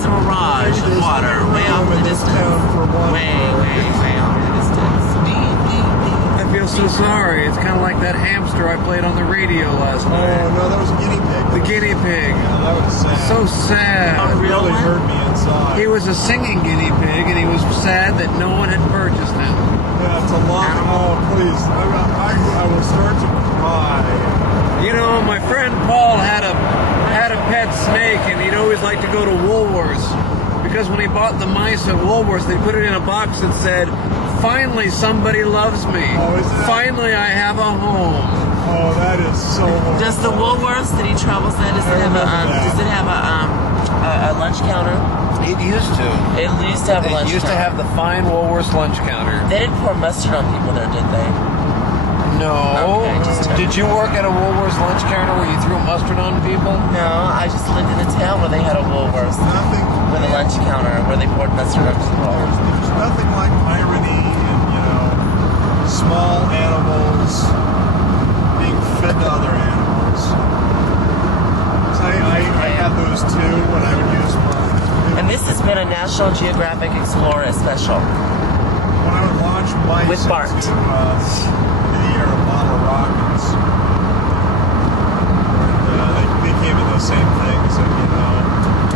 sees a mirage of water way off in the distance. Way off in the distance. I feel so sorry. It's kind of like that hamster I played on the radio last night. Oh, no, that was a guinea pig. The guinea pig. Yeah, that was sad. So sad. A real Really one? hurt me inside. He was a singing guinea pig, and he was sad that no one had purchased him. Yeah, it's a long. Oh, please. I will start to cry. You know, my friend Paul had a pet snake, and he'd always like to go to Woolworths, because when he bought the mice at Woolworths, they put it in a box that said, "Finally, somebody loves me. Oh, is that? Finally, I have a home." Oh, that is so horrible. Does the Woolworths that he travels in, does it have a lunch counter? It used to. It used to have a lunch It used to counter. have the fine Woolworths lunch counter. They didn't pour mustard on people there, did they? No. Okay, just checking. Did you work at a Woolworths lunch counter where you threw mustard on people? No, I just lived in a town where they had a Woolworths Nothing. with a lunch counter where they poured mustard on people. There's nothing like irony and, small animals being fed to other animals. So I had those too when I would use mine. And this has been a National Geographic Explorer special. When I would launch mice With Bart. into the air, a bottle of rockets, and they came in those same things. Like,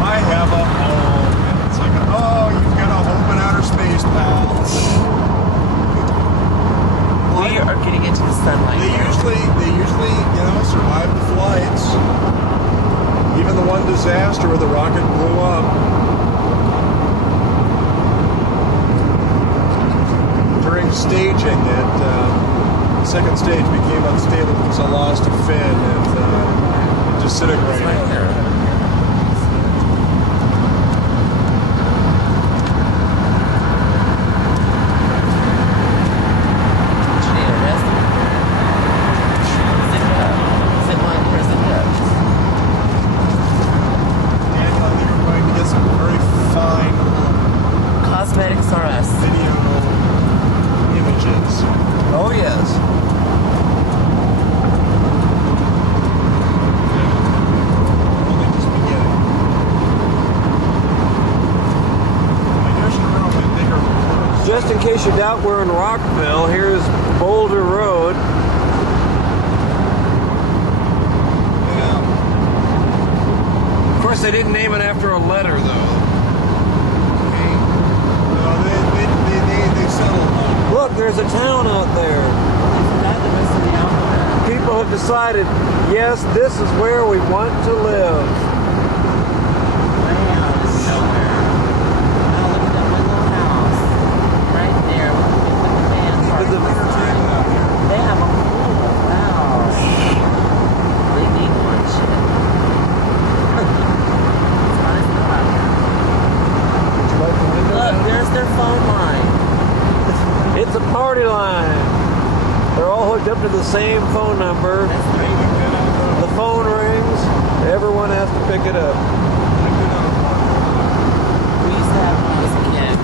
I have a home, and it's like, oh, you've got a home in outer space, pal. We are getting into the sunlight. They usually, survive the flights. Even the one disaster where the rocket blew up. During staging it, the second stage became unstable because I lost a fin and it disintegrated. Right there. Cosmetics are us. Video images. Oh, yes. Only just beginning. I guess you're really bigger. Just in case you doubt we're in Rockville, here's Boulder Road. Yeah. Of course, they didn't name it after a letter, though. They settled on it. Look, there's a town out there. People have decided, yes, this is where we want to live. They have a pool. Wow. They need one shit. Look, there's their phone line. It's a party line. They're all hooked up to the same phone number. The phone rings. Everyone has to pick it up. We used to have one as a kid.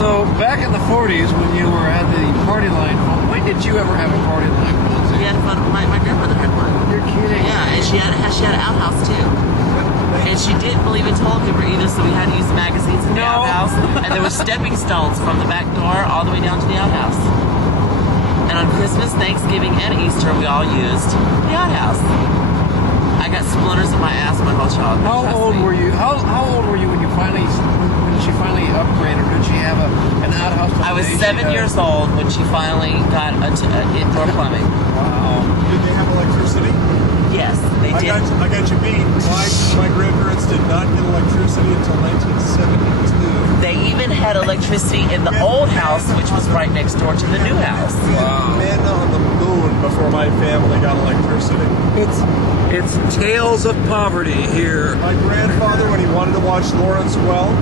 So back in the 40s, when you were at the party line phone, when did you ever have a party line phone? We had fun. My grandmother had one. You're kidding. Yeah, and she had an outhouse too. And she didn't believe in toilet paper either, so we had to use magazines in the outhouse. And there were stepping stones from the back door all the way down to the outhouse. And on Christmas, Thanksgiving, and Easter, we all used the outhouse. I got splinters in my ass my whole childhood. How old were you? How old were you when she finally upgraded? Did she have an outhouse? I was 7 years old when she finally got indoor plumbing. Wow. Did they have electricity? Yes, they did. I got you beat. My grandparents did not get electricity until 1972. They even had electricity in the old house, which was right next door to the new house. Wow. Men on the moon before my family got electricity. It's tales of poverty here. My grandfather, when he wanted to watch Lawrence Welk,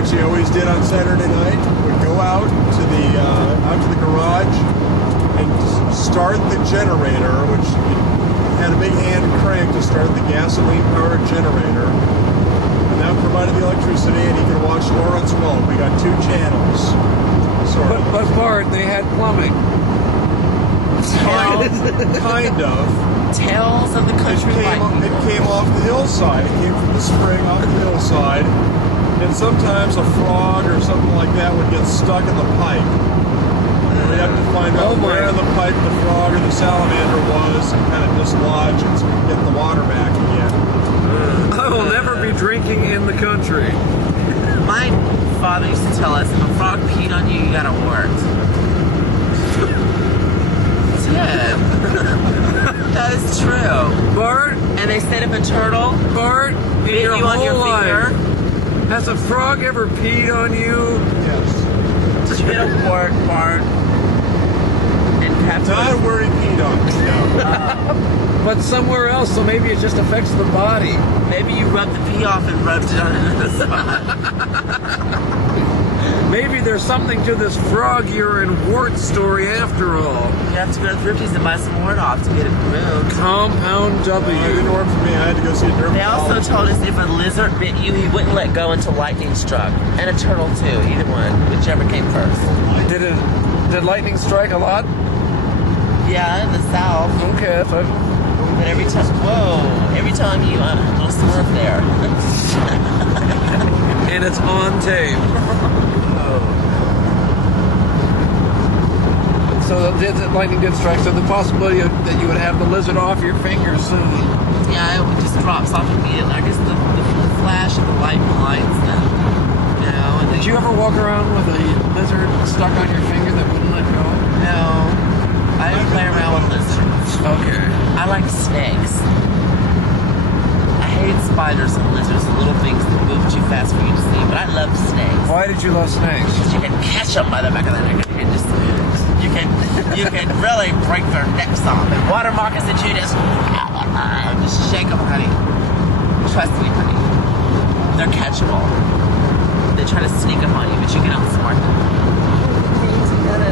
which he always did on Saturday night, would go out to the garage and start the generator, which had a big hand crank to start the gasoline-powered generator. And that provided the electricity, and he could watch Lawrence Welk. We got 2 channels. But Bart, they had plumbing. Kind of. Tales of the Country Lightning. It came off the hillside. It came from the spring off the hillside. And sometimes a frog or something like that would get stuck in the pipe. And we'd have to find out where the pipe, the frog, or the salamander was and kind of dislodge it so we can get the water back again. I will never be drinking in the country. My father used to tell us, if a frog peed on you, you got a wart. Ted. That is true. Bart? And they said if a turtle Bart, bit you on your finger, has a frog ever peed on you? Yes. did you get a wart, Bart? And have Not where he peed on me, no. But somewhere else, so maybe it just affects the body. Maybe you rubbed the pee off and rubbed it on another spot. Maybe there's something to this frog urine wart story after all. You have to go to Thrifty's and buy some wart off to get it removed. Compound It W. didn't work for me. I had to go see a dermatologist. They also told us if a lizard bit you, he wouldn't let go until lightning struck. And a turtle too, either one, whichever came first. Did lightning strike a lot? Yeah, in the south. Okay, I thought. But every time you little slurp there. And it's on tape. So the lightning did strike. So the possibility that you would have the lizard off your finger soon. Yeah, it just drops off immediately. I guess the flash of the light blinds them. You know, and Did you ever walk around with a lizard stuck on your finger that wouldn't let go? No. I didn't play around with lizards. Okay. I like snakes. I hate spiders and lizards and little things that move too fast for you to see, but I love snakes. Why did you love snakes? Because you can catch them by the back of the neck and you can really break their necks off. And water moccasins, you just shake them, honey. Trust me, honey. They're catchable. They try to sneak up on you, but you can outsmart them.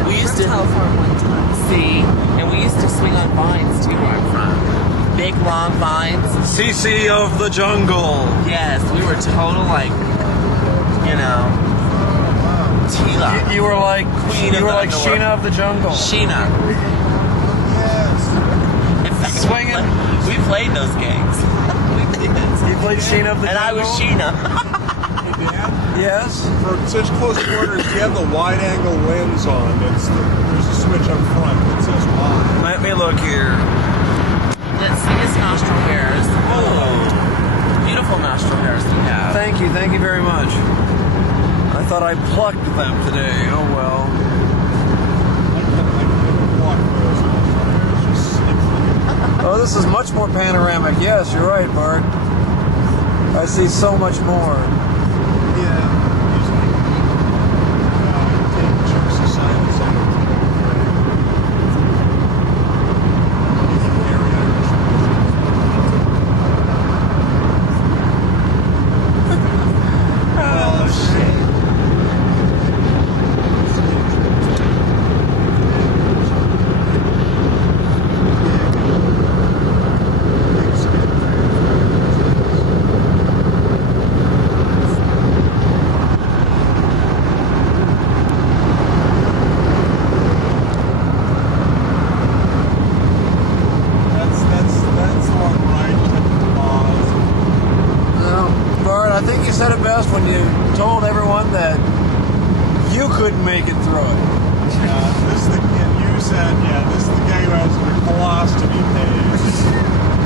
We used to farm one time. see, and we used to swing on vines too where I'm from. Big long vines. Cece of the jungle. Yes, we were total like, you know, Tila. You were like Queen You of were the like underworld. Sheena of the jungle. Sheena. Yes. In fact, Swinging. we played those games. We did. You played Sheena of the And I jungle. was Sheena. Hey, Dad, Yes. for such close quarters, you have the wide-angle lens on. There's a switch up front that says on. Let me look here. Let's see his nostril hairs. Oh, beautiful nostril hairs you have. Thank you very much. I thought I plucked them today. Oh well. Oh, this is much more panoramic. Yes, you're right, Bart. I see so much more. When you told everyone that you couldn't make it through it. This is the guy who has the colostomy page.